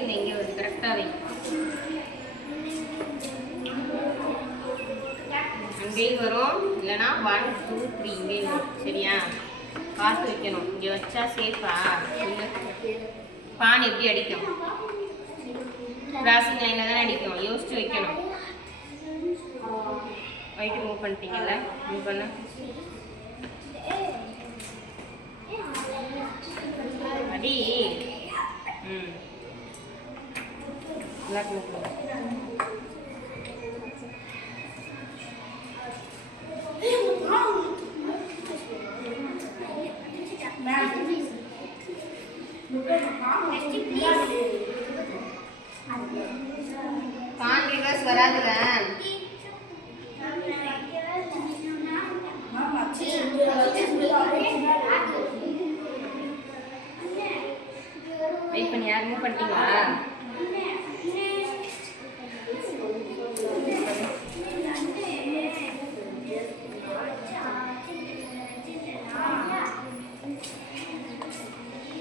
இங்கே இங்கே வருது கரெக்டாக வை. அங்கேயும் வரும், இல்லைனா 1 2 3 இங்கேயும் வரும். சரியா? பார்த்து வைக்கணும். இங்கே வச்சா சேஃபா இல்லை? பான் எப்படி அடிக்கும்? கிராசிங் லைனில் தானே அடிக்கும். யோசிச்சு வைக்கணும். ஒயிட்டு மூவ் பண்ணிட்டீங்கல்ல, மூவ் பண்ண அடி. பிளாக் மூவ் பண்ணு. பான் ரிவர்ஸ் வராதுல. வெயிட் பண்ணி யார் மூவ் பண்ணிட்டீங்களா?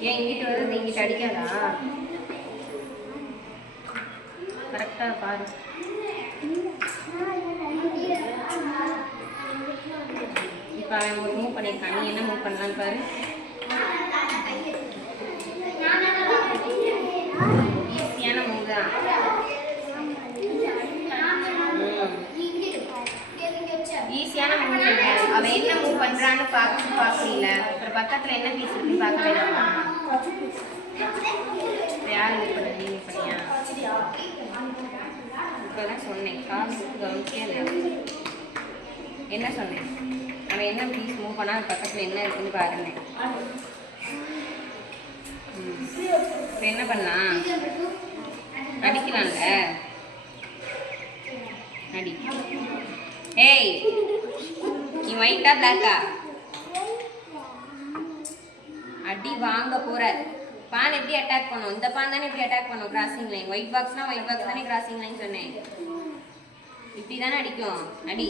ஏன் இங்கிட்டு வருது, இங்கிட்டு அடிக்காதா? கரெக்டாக பாரு. இப்போ அவன் ஒரு மூவ் பண்ணியிருக்கான், நீ என்ன மூவ் பண்ணலான்னு பாரு. ஈஸியான மூவ் தான். ஈஸியான மூவ் சொல்றேன். அவன் என்ன மூவ் பண்றான்னு பார்க்கல. அப்புறம் பக்கத்துல என்ன பீஸ் இருக்குன்னு பார்க்க வேண்டாமா? யார் மூவ் பண்ண? நீ மூவ் பண்ணியா? இப்போதான் சொன்னேன், காசு கவனிக்கே இல்லை. என்ன சொன்னேன்? அவன் என்ன பீஸ் மூவ் பண்ணா பக்கத்துல என்ன இருக்குன்னு பாருங்க. இப்போ என்ன பண்ணலாம்? அடிக்கலாம்ல, அடி. ஏய், நீ ஒயிட்டா பிளாக்கா? அடி வாங்க போற. பான் எப்படி அட்டாக் பண்ணும்? இந்த பான் தானே எப்படி அட்டாக் பண்ணும்? Crossing line. ஒயிட் பாக்ஸ்னா ஒயிட் பாக்ஸ் தானே கிராசிங் லைன் சொன்னேன். இப்படி தானே அடிக்கும். அடி.